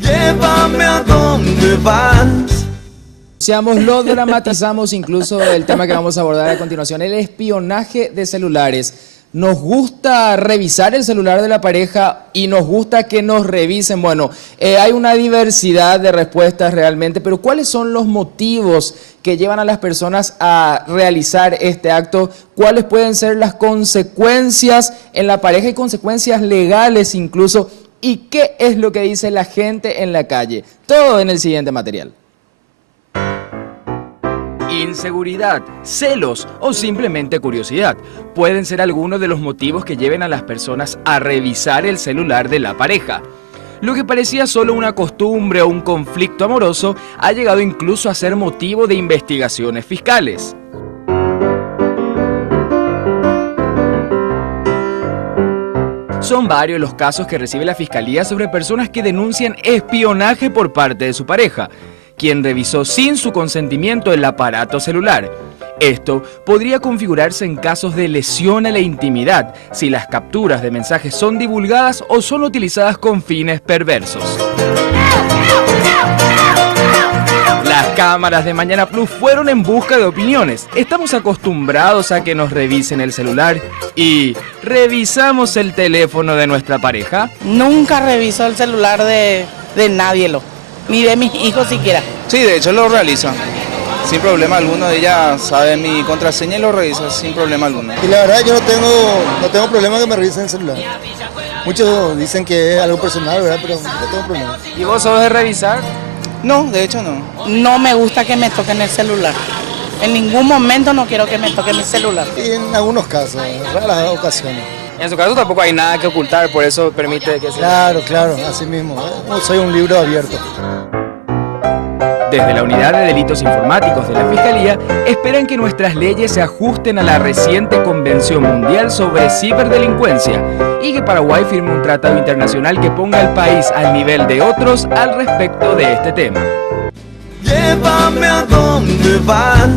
Llévame a donde vas. Lo dramatizamos incluso el tema que vamos a abordar a continuación, el espionaje de celulares. Nos gusta revisar el celular de la pareja y nos gusta que nos revisen. Bueno, hay una diversidad de respuestas realmente, pero ¿cuáles son los motivos que llevan a las personas a realizar este acto? ¿Cuáles pueden ser las consecuencias en la pareja y consecuencias legales incluso? ¿Y qué es lo que dice la gente en la calle? Todo en el siguiente material. Inseguridad, celos o simplemente curiosidad pueden ser algunos de los motivos que lleven a las personas a revisar el celular de la pareja. Lo que parecía solo una costumbre o un conflicto amoroso ha llegado incluso a ser motivo de investigaciones fiscales. Son varios los casos que recibe la Fiscalía sobre personas que denuncian espionaje por parte de su pareja, quien revisó sin su consentimiento el aparato celular. Esto podría configurarse en casos de lesión a la intimidad, si las capturas de mensajes son divulgadas o son utilizadas con fines perversos. Las cámaras de Mañana Plus fueron en busca de opiniones. ¿Estamos acostumbrados a que nos revisen el celular? ¿Y revisamos el teléfono de nuestra pareja? Nunca reviso el celular de nadie, ni de mis hijos siquiera. Sí, de hecho lo realiza, sin problema alguno. Ella sabe mi contraseña y lo revisa sin problema alguno. Y la verdad yo no tengo problema que me revisen el celular. Muchos dicen que es algo personal, ¿verdad? Pero no tengo problema. ¿Y vos sos de revisar? No, de hecho no. No me gusta que me toquen el celular. En ningún momento no quiero que me toquen mi celular. Y en algunos casos, en raras ocasiones. En su caso tampoco hay nada que ocultar, por eso permite que se... Claro, así mismo. Soy un libro abierto. Desde la Unidad de Delitos Informáticos de la Fiscalía, esperan que nuestras leyes se ajusten a la reciente Convención Mundial sobre Ciberdelincuencia y que Paraguay firme un tratado internacional que ponga al país al nivel de otros al respecto de este tema. Llévame a donde vas.